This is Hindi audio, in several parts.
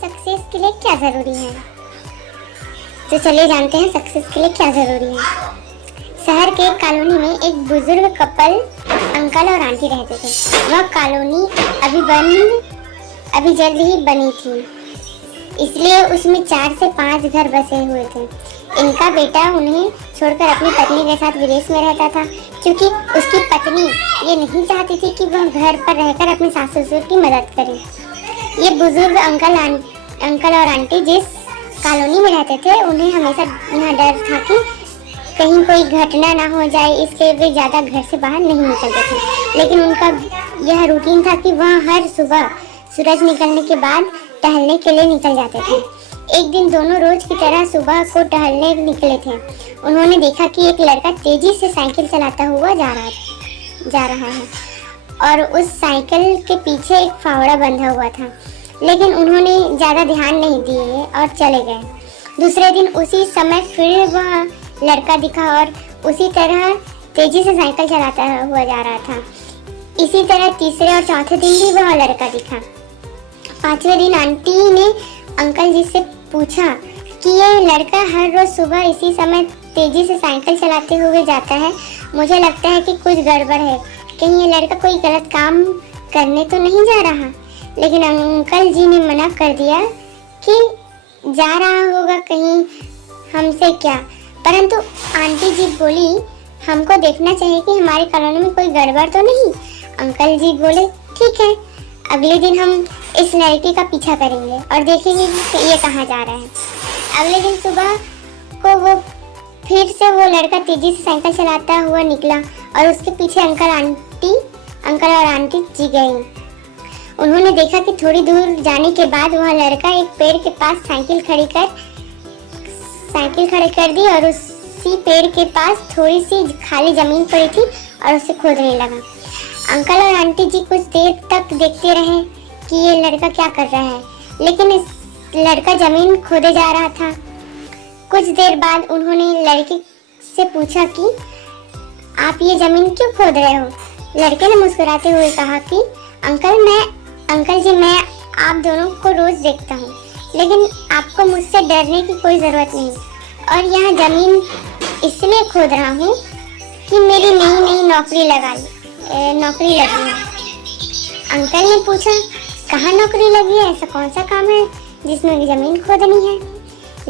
सक्सेस के लिए क्या ज़रूरी है? तो चलिए जानते हैं सक्सेस के लिए क्या ज़रूरी है। शहर के एक कॉलोनी में एक बुजुर्ग कपल अंकल और आंटी रहते थे। वह कॉलोनी अभी जल्द ही बनी थी, इसलिए उसमें 4 से 5 घर बसे हुए थे। इनका बेटा उन्हें छोड़कर अपनी पत्नी के साथ विदेश में रहता था, क्योंकि उसकी पत्नी ये नहीं चाहती थी कि वह घर पर रहकर अपने सास ससुर की मदद करे। ये बुजुर्ग अंकल और आंटी जिस कॉलोनी में रहते थे, उन्हें हमेशा यह डर था कि कहीं कोई घटना ना हो जाए, इसलिए वे ज़्यादा घर से बाहर नहीं निकलते थे। लेकिन उनका यह रूटीन था कि वह हर सुबह सूरज निकलने के बाद टहलने के लिए निकल जाते थे। एक दिन दोनों रोज की तरह सुबह को टहलने निकले थे। उन्होंने देखा कि एक लड़का तेजी से साइकिल चलाता हुआ जा रहा है और उस साइकिल के पीछे एक फावड़ा बंधा हुआ था। लेकिन उन्होंने ज़्यादा ध्यान नहीं दिए और चले गए। दूसरे दिन उसी समय फिर वह लड़का दिखा और उसी तरह तेजी से साइकिल चलाता हुआ जा रहा था। इसी तरह तीसरे और चौथे दिन भी वह लड़का दिखा। 5वें दिन आंटी ने अंकल जी से पूछा कि ये लड़का हर रोज सुबह इसी समय तेजी से साइकिल चलाते हुए जाता है। मुझे लगता है कि कुछ गड़बड़ है। कहीं ये लड़का कोई गलत काम करने तो नहीं जा रहा? लेकिन अंकल जी ने मना कर दिया कि जा रहा होगा कहीं हमसे क्या। परंतु आंटी जी बोली, हमको देखना चाहिए कि हमारी कॉलोनी में कोई गड़बड़ तो नहीं। अंकल जी बोले, ठीक है, अगले दिन हम इस लड़की का पीछा करेंगे और देखेंगे कि ये कहाँ जा रहा है। अगले दिन सुबह को फिर से वो लड़का तेजी से साइकिल चलाता हुआ निकला और उसके पीछे अंकल और आंटी जी गए। उन्होंने देखा कि थोड़ी दूर जाने के बाद वह लड़का एक पेड़ के पास साइकिल खड़ी कर दी और उसी पेड़ के पास थोड़ी सी खाली जमीन पड़ी थी और उसे खोदने लगा। अंकल और आंटी जी कुछ देर तक देखते रहे कि ये लड़का क्या कर रहा है, लेकिन इस लड़का जमीन खोदे जा रहा था। कुछ देर बाद उन्होंने लड़के से पूछा कि आप ये जमीन क्यों खोद रहे हो? लड़के ने मुस्कुराते हुए कहा कि अंकल जी मैं आप दोनों को रोज देखता हूँ, लेकिन आपको मुझसे डरने की कोई ज़रूरत नहीं। और यहाँ जमीन इसलिए खोद रहा हूँ कि मेरी नई नौकरी लगी है। अंकल ने पूछा, कहाँ नौकरी लगी है? ऐसा कौन सा काम है जिसमें जमीन खोदनी है?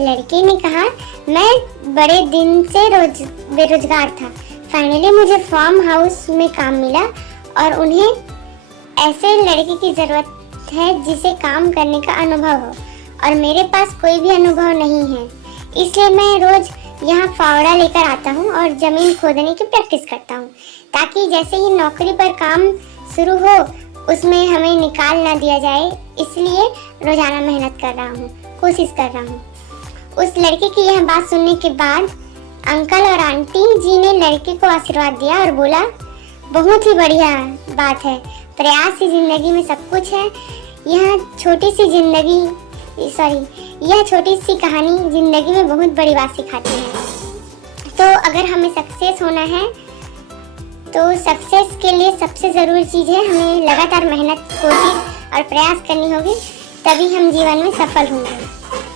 लड़के ने कहा, मैं बड़े दिन से बेरोजगार था। फाइनली मुझे फार्म हाउस में काम मिला और उन्हें ऐसे लड़के की ज़रूरत है जिसे काम करने का अनुभव हो, और मेरे पास कोई भी अनुभव नहीं है। इसलिए मैं रोज यहाँ फावड़ा लेकर आता हूँ और ज़मीन खोदने की प्रैक्टिस करता हूँ, ताकि जैसे ही नौकरी पर काम शुरू हो उसमें हमें निकाल ना दिया जाए। इसलिए रोजाना मेहनत कर रहा हूँ, कोशिश कर रहा हूँ। उस लड़के की यह बात सुनने के बाद अंकल और आंटी जी ने लड़के को आशीर्वाद दिया और बोला, बहुत ही बढ़िया बात है, प्रयास ही जिंदगी में सब कुछ है। यह छोटी सी कहानी जिंदगी में बहुत बड़ी बात सिखाती है। तो अगर हमें सक्सेस होना है तो सक्सेस के लिए सबसे ज़रूरी चीज़ है हमें लगातार मेहनत, कोशिश और प्रयास करनी होगी, तभी हम जीवन में सफल होंगे।